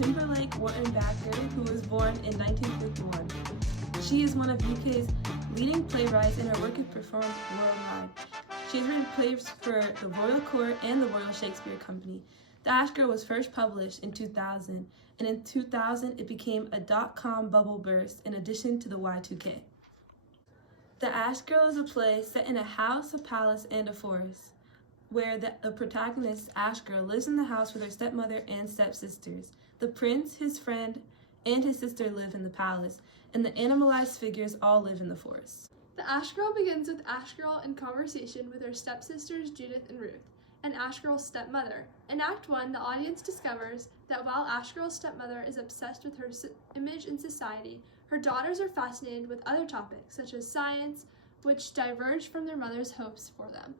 Timberlake Wharton Backer, who was born in 1951. She is one of UK's leading playwrights and her work is performed worldwide. She has written plays for the Royal Court and the Royal Shakespeare Company. The Ash Girl was first published in 2000, and in 2000 it became a dot-com bubble burst in addition to the Y2K. The Ash Girl is a play set in a house, a palace, and a forest, where the protagonist, Ash Girl, lives in the house with her stepmother and stepsisters. The prince, his friend, and his sister live in the palace, and the animalized figures all live in the forest. The Ash Girl begins with Ash Girl in conversation with her stepsisters Judith and Ruth, and Ash Girl's stepmother. In Act 1, the audience discovers that while Ash Girl's stepmother is obsessed with her image in society, her daughters are fascinated with other topics, such as science, which diverge from their mother's hopes for them.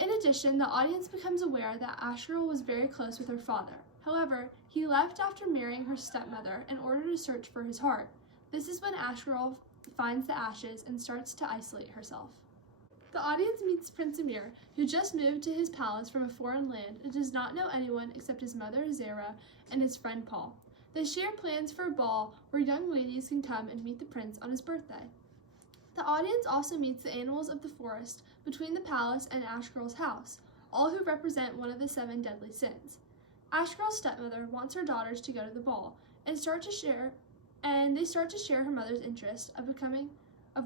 In addition, the audience becomes aware that Ash Girl was very close with her father. However, he left after marrying her stepmother in order to search for his heart. This is when Ash Girl finds the ashes and starts to isolate herself. The audience meets Prince Amir, who just moved to his palace from a foreign land and does not know anyone except his mother Zara and his friend Paul. They share plans for a ball where young ladies can come and meet the prince on his birthday. The audience also meets the animals of the forest between the palace and Ash Girl's house, all who represent one of the 7 deadly sins. Ash Girl's stepmother wants her daughters to go to the ball and they start to share her mother's interest of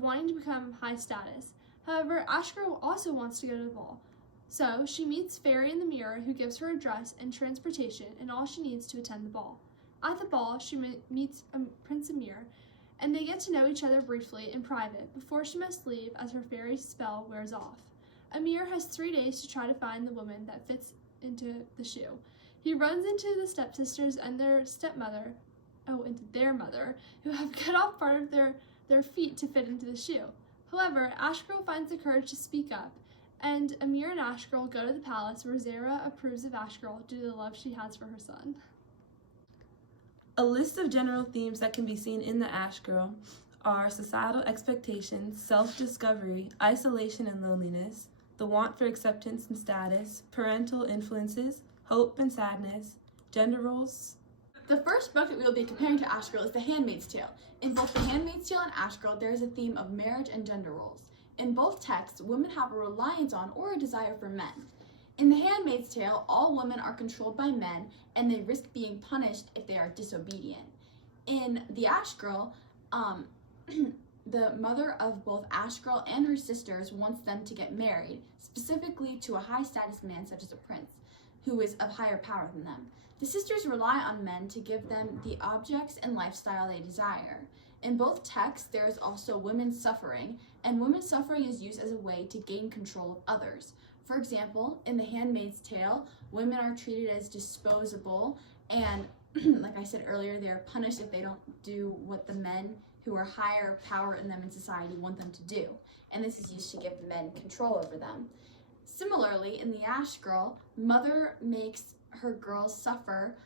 wanting to become high status. However, Ash Girl also wants to go to the ball, so she meets Fairy in the Mirror, who gives her a dress and transportation and all she needs to attend the ball. At the ball, she meets Prince Amir, and they get to know each other briefly in private before she must leave as her fairy spell wears off. Amir has 3 days to try to find the woman that fits into the shoe. He runs into the stepsisters and their mother, who have cut off part of their feet to fit into the shoe. However, Ash Girl finds the courage to speak up, and Amir and Ash Girl go to the palace where Zara approves of Ash Girl due to the love she has for her son. A list of general themes that can be seen in the Ash Girl are societal expectations, self-discovery, isolation and loneliness, the want for acceptance and status, parental influences, hope and sadness, gender roles. The first book that we will be comparing to Ash Girl is The Handmaid's Tale. In both The Handmaid's Tale and Ash Girl, there is a theme of marriage and gender roles. In both texts, women have a reliance on or a desire for men. In The Handmaid's Tale, all women are controlled by men and they risk being punished if they are disobedient. In The Ash Girl, the mother of both Ash Girl and her sisters wants them to get married, specifically to a high-status man such as a prince, who is of higher power than them. The sisters rely on men to give them the objects and lifestyle they desire. In both texts, there is also women's suffering, and women's suffering is used as a way to gain control of others. For example, in The Handmaid's Tale, women are treated as disposable, and like I said earlier, they are punished if they don't do what the men who are higher power in them in society want them to do, and this is used to give the men control over them. Similarly, in The Ash Girl, mother makes her girls suffer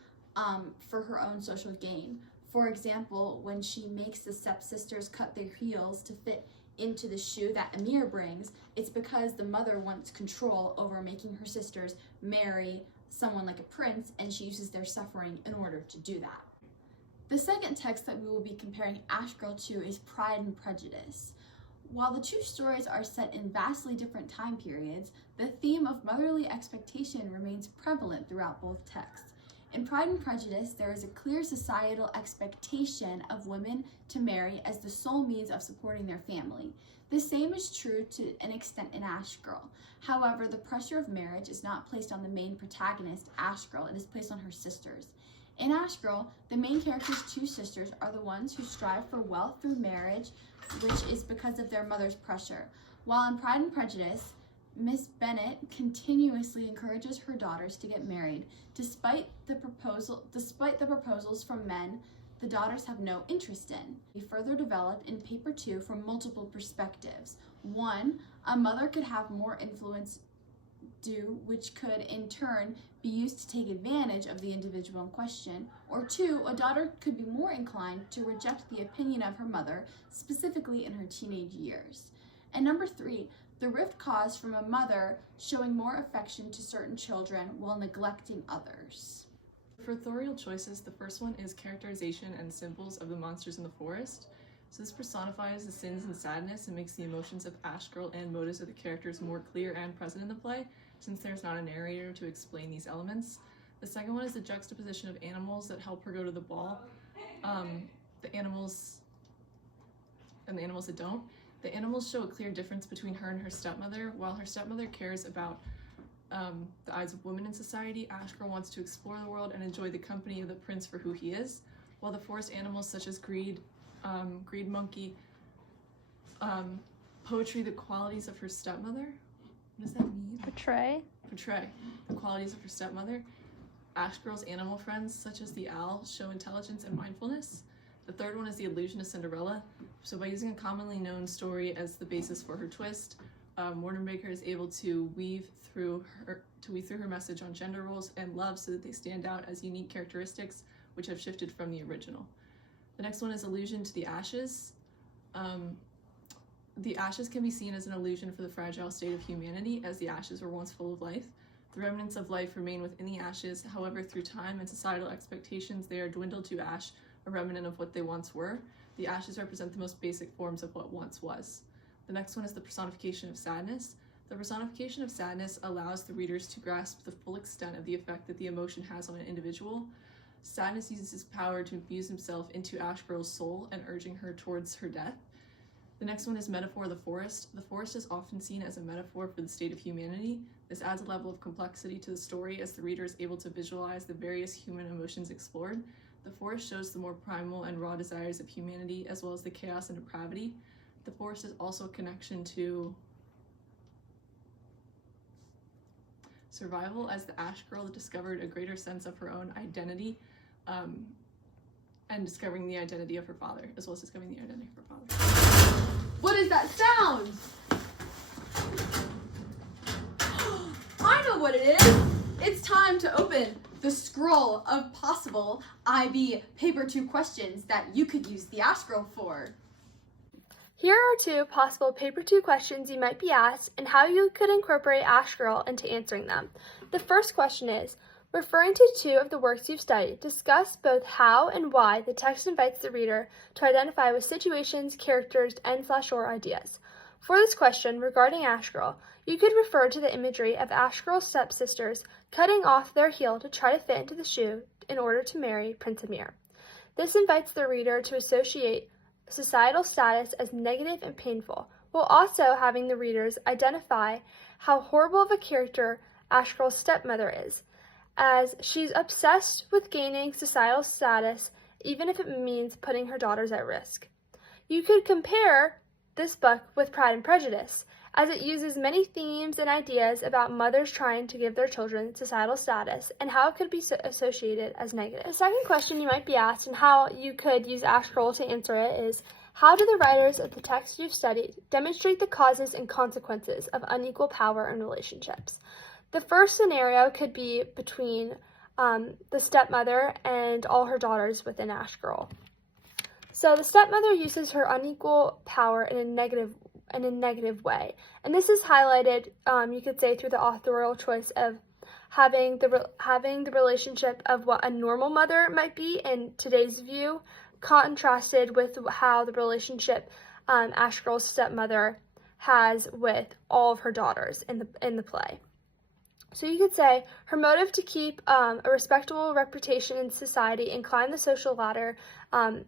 for her own social gain. For example, when she makes the stepsisters cut their heels to fit into the shoe that Amir brings, it's because the mother wants control over making her sisters marry someone like a prince, and she uses their suffering in order to do that. The second text that we will be comparing Ash Girl to is Pride and Prejudice. While the 2 stories are set in vastly different time periods, the theme of motherly expectation remains prevalent throughout both texts. In Pride and Prejudice, there is a clear societal expectation of women to marry as the sole means of supporting their family. The same is true to an extent in Ash Girl. However, the pressure of marriage is not placed on the main protagonist, Ash Girl, it is placed on her sisters. In Ash Girl, the main character's 2 sisters are the ones who strive for wealth through marriage, which is because of their mother's pressure. While in Pride and Prejudice, Miss Bennet continuously encourages her daughters to get married. Despite the proposals from men, the daughters have no interest in. They further developed in paper 2 from multiple perspectives. 1, a mother could have more influence which could in turn be used to take advantage of the individual in question. Or 2, a daughter could be more inclined to reject the opinion of her mother, specifically in her teenage years. And number 3, the rift caused from a mother showing more affection to certain children while neglecting others. For authorial choices, the first one is characterization and symbols of the monsters in the forest. So this personifies the sins and sadness and makes the emotions of Ash Girl and motives of the characters more clear and present in the play, since there's not a narrator to explain these elements. The second one is the juxtaposition of animals that help her go to the ball. The animals and the animals that don't. The animals show a clear difference between her and her stepmother. While her stepmother cares about the eyes of women in society, Ash Girl wants to explore the world and enjoy the company of the prince for who he is, while the forest animals such as greed monkey, poetry the qualities of her stepmother. What does that mean? Portray The qualities of her stepmother. Ash Girl's animal friends, such as the owl, show intelligence and mindfulness. The third one is the illusion of Cinderella. So by using a commonly known story as the basis for her twist, Mordenbaker is able to weave through her message on gender roles and love so that they stand out as unique characteristics which have shifted from the original. The next one is allusion to the ashes. The ashes can be seen as an allusion for the fragile state of humanity, as the ashes were once full of life. The remnants of life remain within the ashes, however, through time and societal expectations, they are dwindled to ash, a remnant of what they once were. The ashes represent the most basic forms of what once was. The next one is the personification of sadness. The personification of sadness allows the readers to grasp the full extent of the effect that the emotion has on an individual. Sadness uses his power to infuse himself into Ash Girl's soul and urging her towards her death. The next one is metaphor of the forest. The forest is often seen as a metaphor for the state of humanity. This adds a level of complexity to the story as the reader is able to visualize the various human emotions explored. The forest shows the more primal and raw desires of humanity, as well as the chaos and depravity. The forest is also a connection to survival, as the Ash Girl discovered a greater sense of her own identity, and discovering the identity of her father, as well as discovering the identity of her father. What is that sound? I know what it is. It's time to open the scroll of possible IB Paper 2 questions that you could use the Ash Girl for. Here are 2 possible Paper 2 questions you might be asked and how you could incorporate Ash Girl into answering them. The first question is, referring to 2 of the works you've studied, discuss both how and why the text invites the reader to identify with situations, characters, and/or ideas. For this question regarding Ash Girl, you could refer to the imagery of Ash Girl's stepsisters cutting off their heel to try to fit into the shoe in order to marry Prince Amir. This invites the reader to associate societal status as negative and painful, while also having the readers identify how horrible of a character Ash Girl's stepmother is, as she's obsessed with gaining societal status, even if it means putting her daughters at risk. You could compare this book with Pride and Prejudice, as it uses many themes and ideas about mothers trying to give their children societal status and how it could be associated as negative. The second question you might be asked and how you could use Ash Girl to answer it is, how do the writers of the text you've studied demonstrate the causes and consequences of unequal power in relationships? The first scenario could be between the stepmother and all her daughters within Ash Girl. So the stepmother uses her unequal power in a negative way, and this is highlighted, you could say, through the authorial choice of having the relationship of what a normal mother might be in today's view, contrasted with how the relationship Ash Girl's stepmother has with all of her daughters in the play. So you could say her motive to keep a respectable reputation in society and climb the social ladder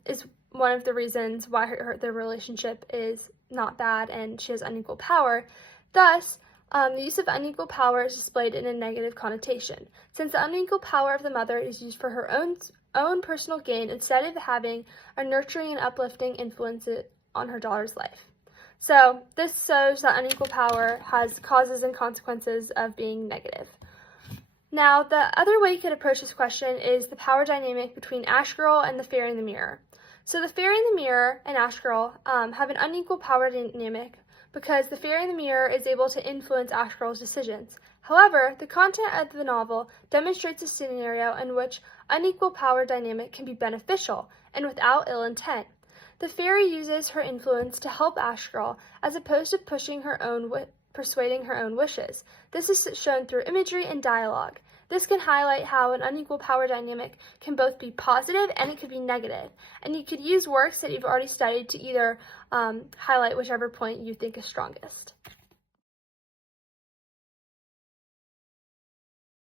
is one of the reasons why their relationship is not bad and she has unequal power. Thus, the use of unequal power is displayed in a negative connotation, since the unequal power of the mother is used for her own personal gain instead of having a nurturing and uplifting influence on her daughter's life. So this shows that unequal power has causes and consequences of being negative. Now, the other way you could approach this question is the power dynamic between Ash Girl and the Fairy in the Mirror. So the Fairy in the Mirror and Ash Girl have an unequal power dynamic because the Fairy in the Mirror is able to influence Ash Girl's decisions. However, the content of the novel demonstrates a scenario in which unequal power dynamic can be beneficial and without ill intent. The fairy uses her influence to help Ash Girl as opposed to persuading her own wishes. This is shown through imagery and dialogue. This can highlight how an unequal power dynamic can both be positive and it could be negative. And you could use works that you've already studied to either highlight whichever point you think is strongest.